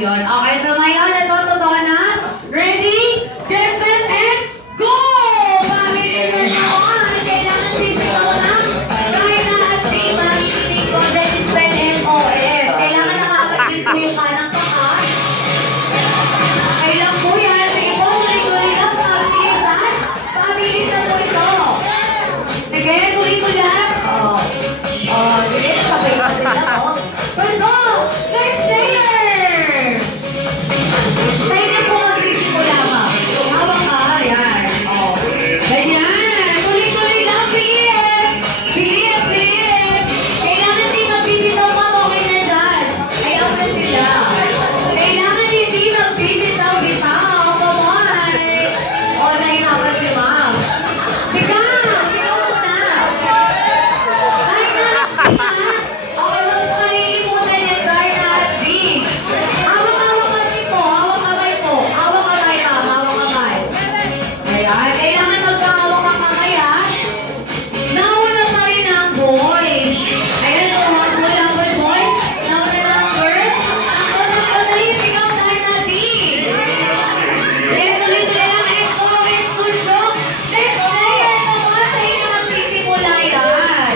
yun. Okay, so ngayon, ito totoo na. Ready, get set, and go! Family naman, kailangan sisigaw lang. Kahit na astig, magiginig ko, then spell SOS. Kailangan nakakapit po yung kanang paka. Kailang po yan. Sige po, tuloy-tuloy lang. Pabilisan. Pabilisan po ito. Sige, tuloy-tuloy lang. Sige, sabay pa sila, oh. So, go! Next player! Tayo na po magsisimula ka. Hawak ka, yan. Oh. Ganyan. Tuloy-tuloy lang, bilis! Bilis, bilis! Kailangan di magbibitaw pa, okay na dyan. Ayaw na sila. Kailangan hindi magbibitaw-bitaw. Come on! O, nahihapa si ma'am. Sigaw! Sigaw na! Ay, na! Okay, wag mo kalilimutan yung Darna at Big. Hawak-hawak kami po. Hawak kamay po. Hawak kamay ka. Hawak kamay. Ayan. Kailangan magkahawak ang kamay, ha? Nauna pa rin ang boys. Ayan, so humble boys. Nauna na ang girls. Ako na padali. Sigaw Darna at Big. Yes, tuloy-tuloy lang. Let's go. Let's go, joke. Let's play. Come on, sa inyo magsisimula yan.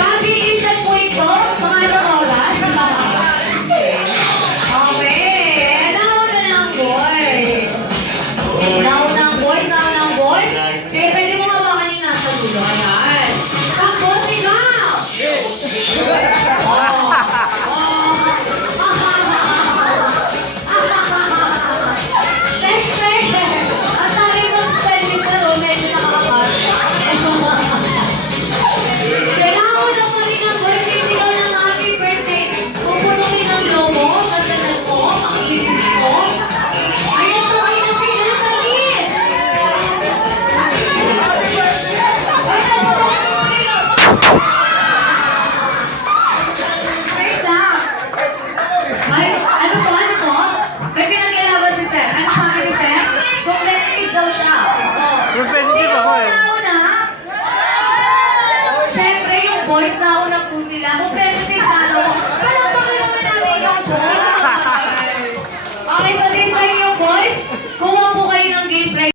Pabilisan po ito, mga oras. Okay, nauna na ang boys. Nauna ang boys, nauna ang boys. Sige, pwede mo hawakan yung nasa dulo. Ayan. Takbo, sigaw! Next player. Ang sabi mo spell ni Sir, medyo nakakapat. Kailangan na pa rin ang boys, sisigaw ng happy birthday. Pupunutin ang lomo, kasalan ko, ang bilis ko. Ayan po kayo na sila, talis! Wait lang. May, ano po? May pinaglalaban si Sir. Ano sabi ni Sir? Competitive daw siya. Competitive ako eh. Sino nauna? Siyempre yung boys nauna